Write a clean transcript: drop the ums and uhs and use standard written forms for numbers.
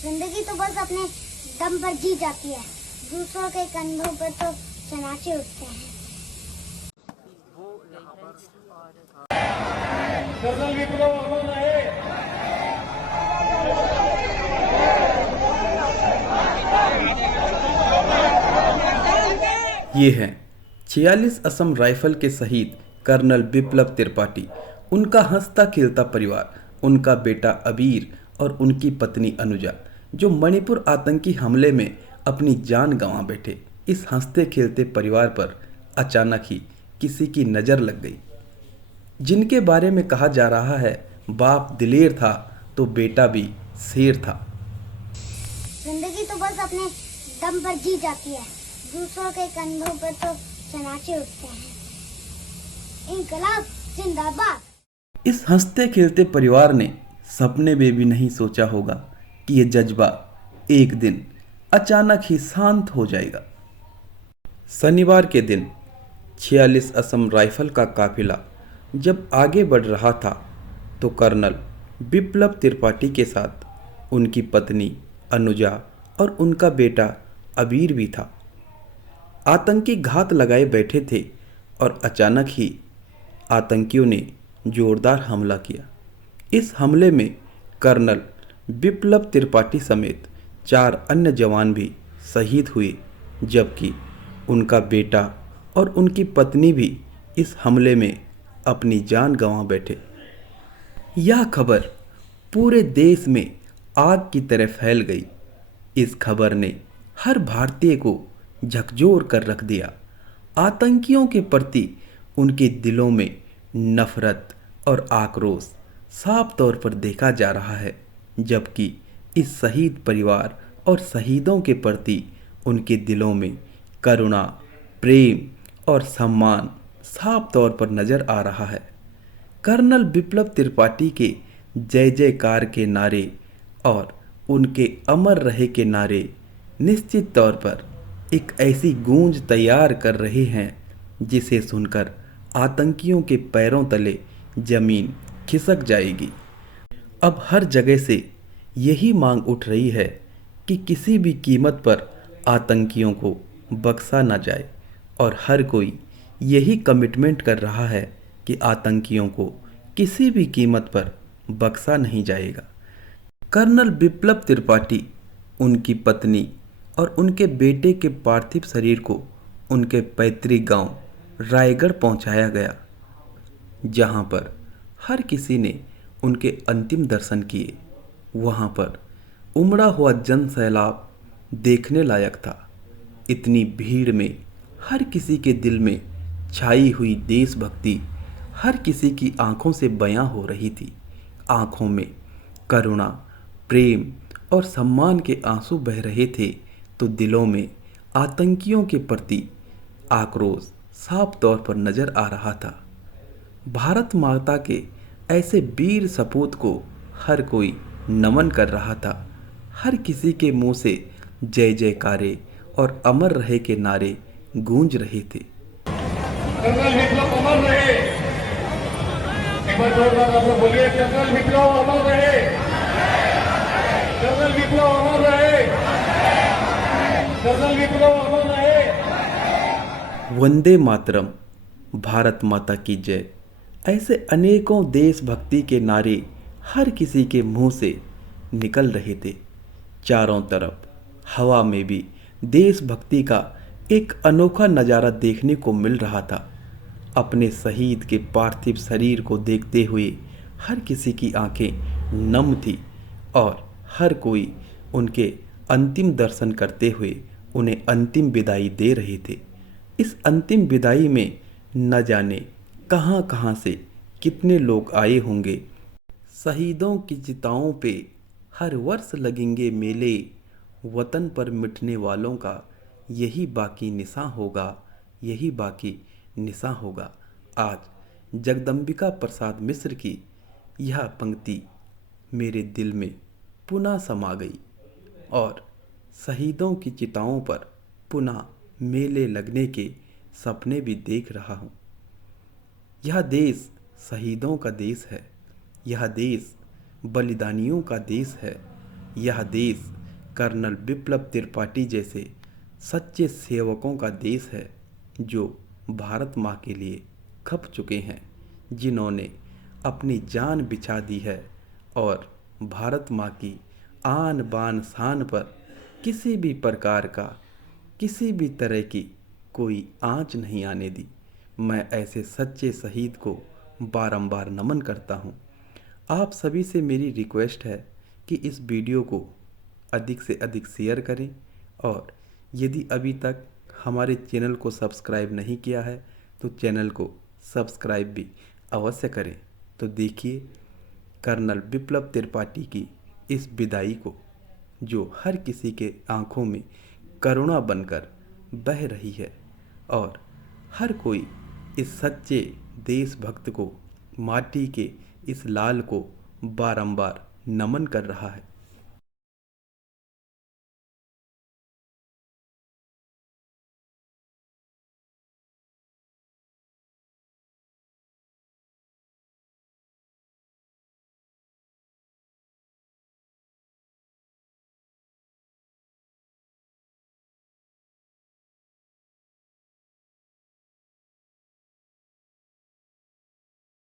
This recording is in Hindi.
जिंदगी तो बस अपने दम पर जी जाती है, दूसरों के कंधों पर तो चनाचे उठते हैं। गजल विप्लव अमर रहे। ये हैं 46 असम राइफल के शहीद कर्नल बिप्लब त्रिपाठी, उनका हंसता खेलता परिवार, उनका बेटा अबीर और उनकी पत्नी अनुजा, जो मणिपुर आतंकी हमले में अपनी जान गंवा बैठे। इस हंसते खेलते परिवार पर अचानक ही किसी की नज़र लग गई, जिनके बारे में कहा जा रहा है बाप दिलेर था तो बेटा भी शेर था। जिंदगी तो बस अपने दम पर जी जाती है, दूसरों के कंधों पर तो चनाचे उठते हैं। इनकलाब जिंदाबाद। इस हंसते खेलते परिवार ने सपने में भी नहीं सोचा होगा कि ये जज्बा एक दिन अचानक ही शांत हो जाएगा। शनिवार के दिन 46 असम राइफल का काफिला जब आगे बढ़ रहा था तो कर्नल बिप्लब त्रिपाठी के साथ उनकी पत्नी अनुजा और उनका बेटा अबीर भी था। आतंकी घात लगाए बैठे थे और अचानक ही आतंकियों ने जोरदार हमला किया। इस हमले में कर्नल बिप्लब त्रिपाठी समेत 4 अन्य जवान भी शहीद हुए, जबकि उनका बेटा और उनकी पत्नी भी इस हमले में अपनी जान गंवा बैठे। यह खबर पूरे देश में आग की तरह फैल गई। इस खबर ने हर भारतीय को झकझोर कर रख दिया। आतंकियों के प्रति उनके दिलों में नफरत और आक्रोश साफ तौर पर देखा जा रहा है, जबकि इस शहीद परिवार और शहीदों के प्रति उनके दिलों में करुणा, प्रेम और सम्मान साफ तौर पर नजर आ रहा है। कर्नल बिप्लब त्रिपाठी के जय जयकार के नारे और उनके अमर रहे के नारे निश्चित तौर पर एक ऐसी गूंज तैयार कर रहे हैं जिसे सुनकर आतंकियों के पैरों तले जमीन खिसक जाएगी। अब हर जगह से यही मांग उठ रही है कि किसी भी कीमत पर आतंकियों को बख्शा न जाए, और हर कोई यही कमिटमेंट कर रहा है कि आतंकियों को किसी भी कीमत पर बख्शा नहीं जाएगा। कर्नल बिप्लब त्रिपाठी, उनकी पत्नी और उनके बेटे के पार्थिव शरीर को उनके पैतृक गांव रायगढ़ पहुंचाया गया, जहां पर हर किसी ने उनके अंतिम दर्शन किए। वहां पर उमड़ा हुआ जन सैलाब देखने लायक था। इतनी भीड़ में हर किसी के दिल में छाई हुई देशभक्ति हर किसी की आंखों से बयां हो रही थी। आंखों में करुणा, प्रेम और सम्मान के आंसू बह रहे थे, तो दिलों में आतंकियों के प्रति आक्रोश साफ तौर पर नजर आ रहा था। भारत माता के ऐसे वीर सपूत को हर कोई नमन कर रहा था। हर किसी के मुंह से जय जयकारे और अमर रहे के नारे गूंज रहे थे। गजल विप्लव अमर रहे। एक बार जोरदार आप लोग बोलिए, गजल विप्लव अमर रहे। गजल विप्लव अमर रहे। गजल विप्लव अमर रहे। वंदे मातरम, भारत माता की जय, ऐसे अनेकों देशभक्ति के नारे हर किसी के मुंह से निकल रहे थे। चारों तरफ हवा में भी देशभक्ति का एक अनोखा नज़ारा देखने को मिल रहा था। अपने शहीद के पार्थिव शरीर को देखते हुए हर किसी की आंखें नम थी और हर कोई उनके अंतिम दर्शन करते हुए उन्हें अंतिम विदाई दे रहे थे। इस अंतिम विदाई में न जाने कहां कहां से कितने लोग आए होंगे। शहीदों की चिताओं पे हर वर्ष लगेंगे मेले, वतन पर मिटने वालों का यही बाकी निशान होगा, यही बाकी निशान होगा। आज जगदम्बिका प्रसाद मिश्र की यह पंक्ति मेरे दिल में पुनः समा गई और शहीदों की चिताओं पर पुनः मेले लगने के सपने भी देख रहा हूँ। यह देश शहीदों का देश है, यह देश बलिदानियों का देश है, यह देश कर्नल विप्लव त्रिपाठी जैसे सच्चे सेवकों का देश है जो भारत माँ के लिए खप चुके हैं, जिन्होंने अपनी जान बिछा दी है और भारत माँ की आन बान शान पर किसी भी प्रकार का, किसी भी तरह की कोई आंच नहीं आने दी। मैं ऐसे सच्चे शहीद को बारंबार नमन करता हूँ। आप सभी से मेरी रिक्वेस्ट है कि इस वीडियो को अधिक से अधिक शेयर करें और यदि अभी तक हमारे चैनल को सब्सक्राइब नहीं किया है तो चैनल को सब्सक्राइब भी अवश्य करें। तो देखिए कर्नल विप्लव त्रिपाठी की इस विदाई को, जो हर किसी के आंखों में करुणा बनकर बह रही है और हर कोई इस सच्चे देशभक्त को, माटी के इस लाल को बारंबार नमन कर रहा है।